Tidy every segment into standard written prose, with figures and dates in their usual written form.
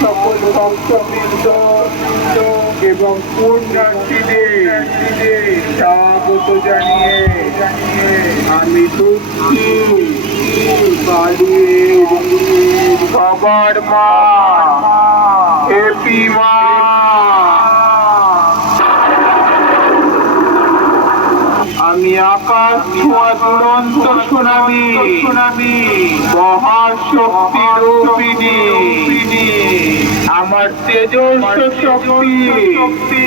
সকল ভক্তবৃন্দ এবং পুণ্যার্থীদের স্বাগত জানিয়ে আমি দুঃখী কালীর সবার মা হেপি মা। আমি আকাশ ছোঁয়া দুরন্ত সুনামি মহাশক্তি রূপিণী, আমার তেজস্ব শক্তি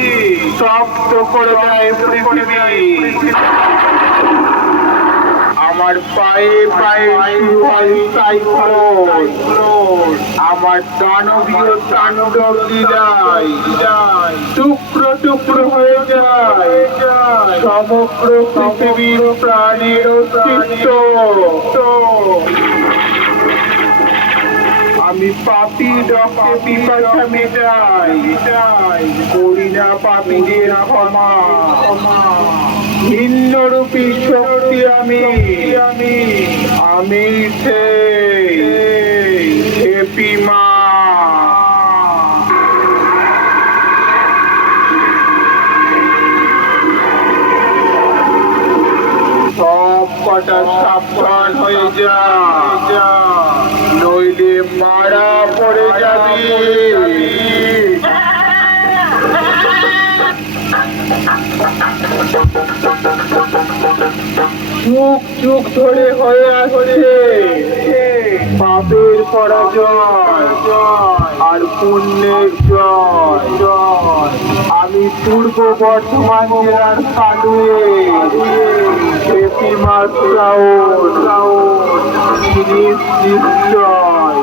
তপ্ত করে দেয় পৃথিবী। আমার পায়ে পায়ে শুরু হয় সাইক্লোন, আমার দানবীয় তাণ্ডব লীলায় টুকরো টুকরো হয়ে যায় সমগ্র পৃথিবীর প্রাণের অস্তিত্ব। আমি পাপী রক্তে পিপাসা মেটাই, করি না পাপীদের ক্ষমা। ভিন্নরূপী শক্তি আমি সেই হেপি মা। সব কটা সাবধান হয়ে যা, নইলে মারা পড়ে যাবি। যুগ যুগ ধরে হয়ে আসছে পাপের পরাজয় আর পুণ্যের জয়। আমি পূর্ব বর্ধমান জেলার কালুয়ে হেপি মা নিশ্চয়।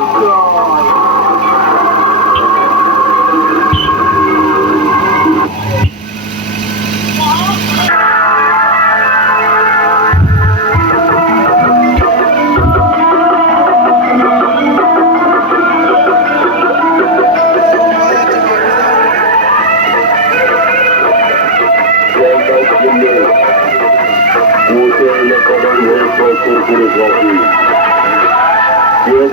You're